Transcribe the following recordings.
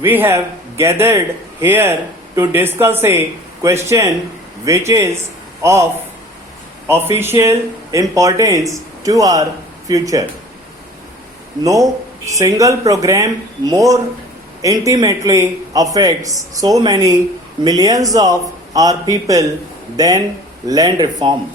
We have gathered here to discuss a question which is of official importance to our future. No single program more intimately affects so many millions of our people than land reform.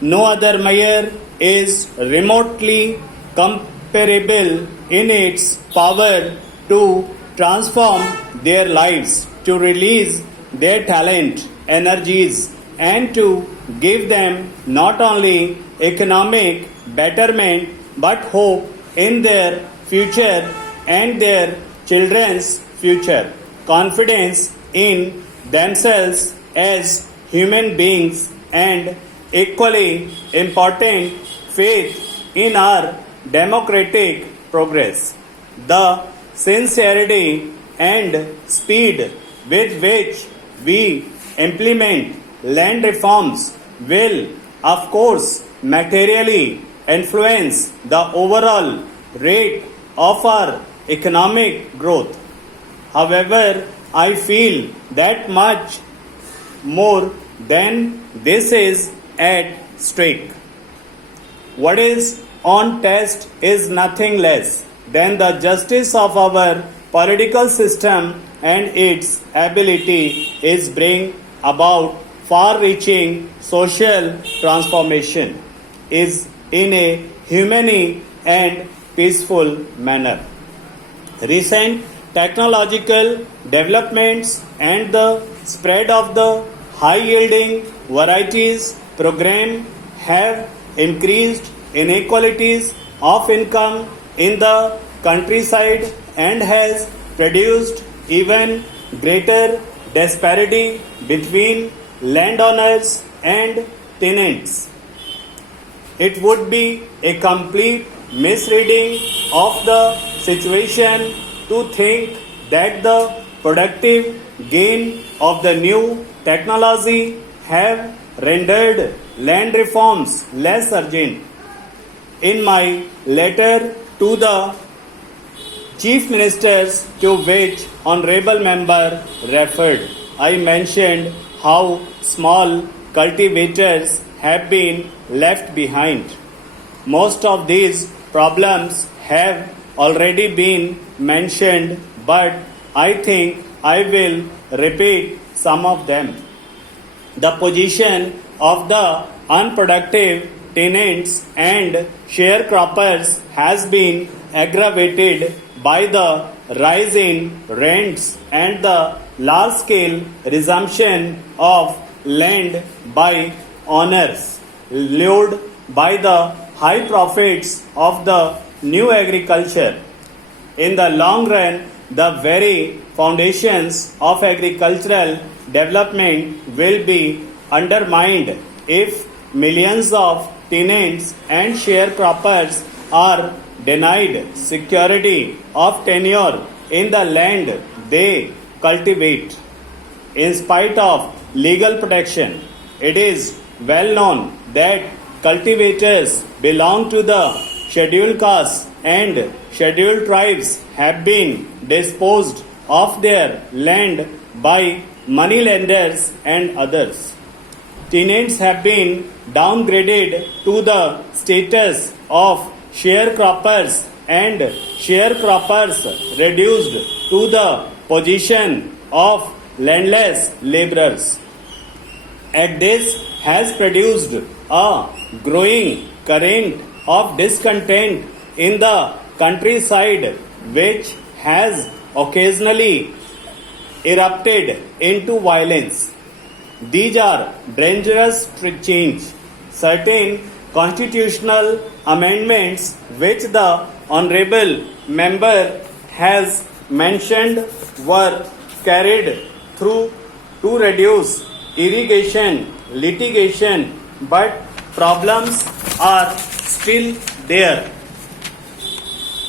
No other measure is remotely comparable in its power to transform their lives, to release their talent, energies, and to give them not only economic betterment but hope in their future and their children's future, confidence in themselves as human beings, and equally important, faith in our democratic progress. The sincerity and speed with which we implement land reforms will, of course, materially influence the overall rate of our economic growth. However, I feel that much more than this is at stake. What is on test is nothing less than the justice of our political system and its ability is bring about far-reaching social transformation is in a humane and peaceful manner. Recent technological developments and the spread of the high-yielding varieties program have increased inequalities of income in the countryside and has produced even greater disparity between landowners and tenants. It would be a complete misreading of the situation to think that the productive gain of the new technology have rendered land reforms less urgent. In my letter to the Chief Ministers to which Honorable Member referred, I mentioned how small cultivators have been left behind. Most of these problems have already been mentioned, but I think I will repeat some of them. The position of the unproductive tenants and sharecroppers has been aggravated by the rise in rents and the large-scale resumption of land by owners, lured by the high profits of the new agriculture. In the long run, the very foundations of agricultural development will be undermined if millions of tenants and sharecroppers are denied security of tenure in the land they cultivate. In spite of legal protection, it is well known that cultivators belong to the scheduled castes and scheduled tribes have been disposed of their land by moneylenders and others. Tenants have been downgraded to the status of sharecroppers and sharecroppers reduced to the position of landless laborers. And this has produced a growing current of discontent in the countryside, which has occasionally erupted into violence. These are dangerous change. Certain constitutional amendments which the Honorable Member has mentioned were carried through to reduce irrigation litigation, but problems are still there.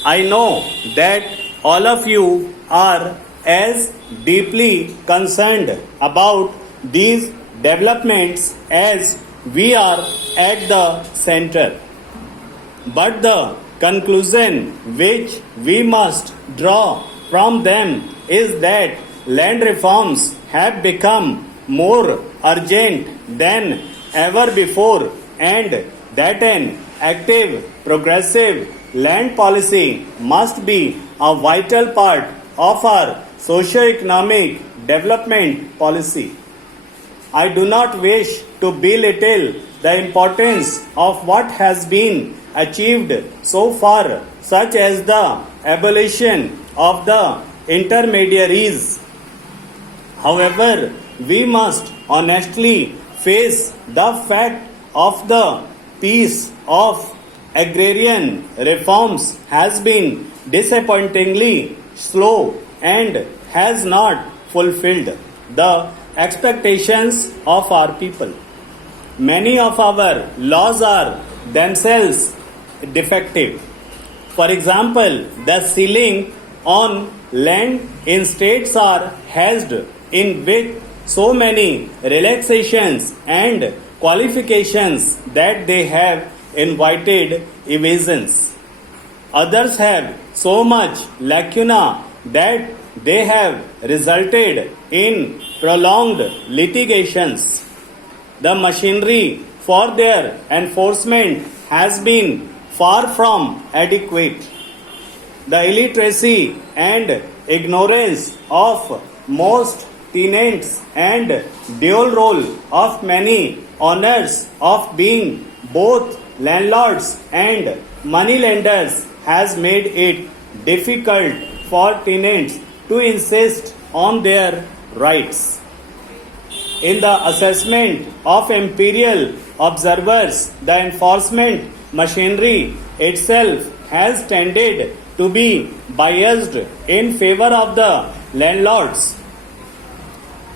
I know that all of you are as deeply concerned about these developments as we are at the center. But the conclusion which we must draw from them is that land reforms have become more urgent than ever before, and that an active, progressive land policy must be a vital part of our socio-economic development policy. I do not wish to belittle the importance of what has been achieved so far, such as the abolition of the intermediaries. However, we must honestly face the fact of the pace of agrarian reforms has been disappointingly slow and has not fulfilled the expectations of our people. Many of our laws are themselves defective. For example, the ceiling on land in states are held in with so many relaxations and qualifications that they have invited evasions. Others have so much lacuna that they have resulted in prolonged litigations. The machinery for their enforcement has been far from adequate. The illiteracy and ignorance of most tenants and dual role of many owners of being both landlords and moneylenders has made it difficult for tenants to insist on their rights. In the assessment of imperial observers, the enforcement machinery itself has tended to be biased in favor of the landlords.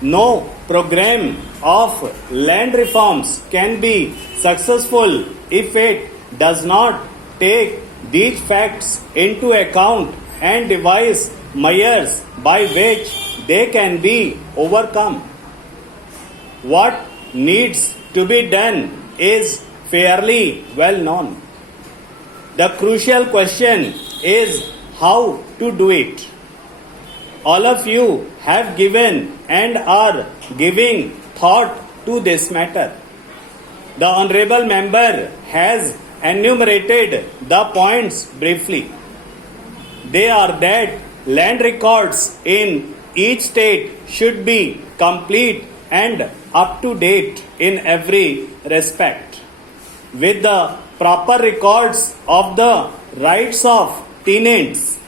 No program of land reforms can be successful if it does not take these facts into account and devise measures by which they can be overcome. What needs to be done is fairly well known. The crucial question is how to do it. All of you have given and are giving thought to this matter. The Honorable Member has enumerated the points briefly. They are that land records in each state should be complete and up to date in every respect, with the proper records of the rights of tenants.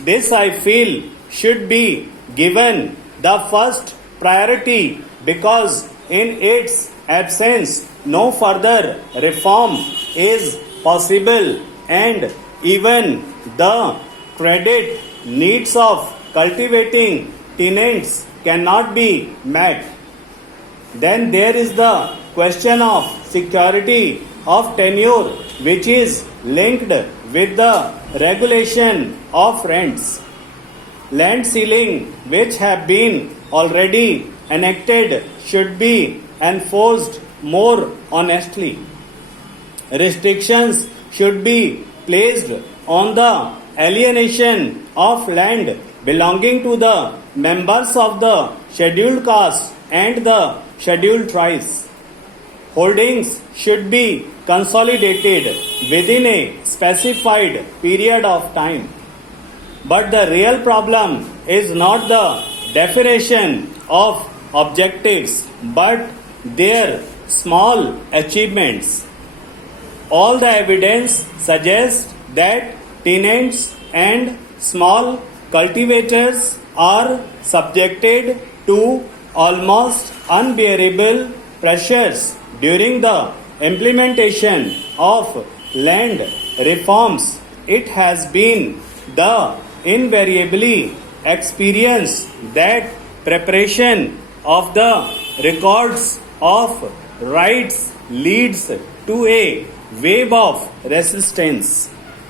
This, I feel, should be given the first priority because in its absence no further reform is possible and even the credit needs of cultivating tenants cannot be met. Then there is the question of security of tenure, which is linked with the regulation of rents. Land ceiling which have been already enacted should be enforced more honestly. Restrictions should be placed on the alienation of land belonging to the members of the scheduled caste and the scheduled tribes. Holdings should be consolidated within a specified period of time. But the real problem is not the definition of objectives but their small achievements. All the evidence suggests that tenants and small cultivators are subjected to almost unbearable pressures during the implementation of land reforms. It has been the invariably experience that preparation of the records of rights leads to a wave of resistance.